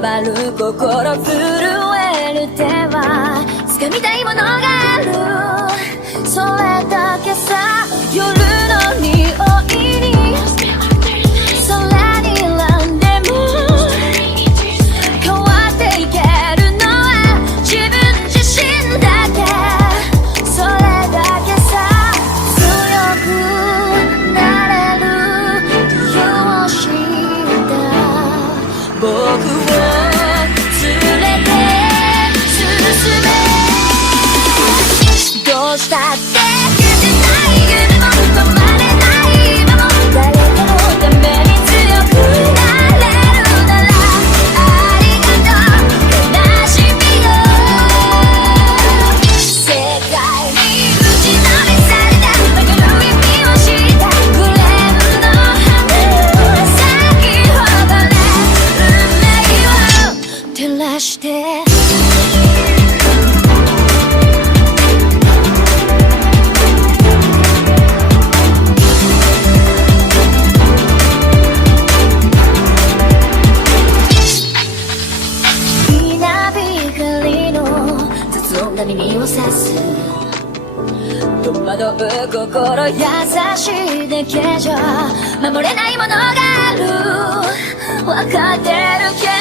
回る心震える手は掴みたいものがある、それだけさ。夜の匂いに空に選んでも変わっていけるのは自分自身だけ、それだけさ。強くなれる理由を知った僕を連れて進め、どうしたって消せない夢も止まれない今も、誰かのために強くなれるならありがとう悲しみよ。世界に打ちのめされた曲の意味を知ったグレープの花を咲き誇れ運命を照らして。耳を刺す戸惑う心優しいだけじゃ守れないものがある、分かってるけど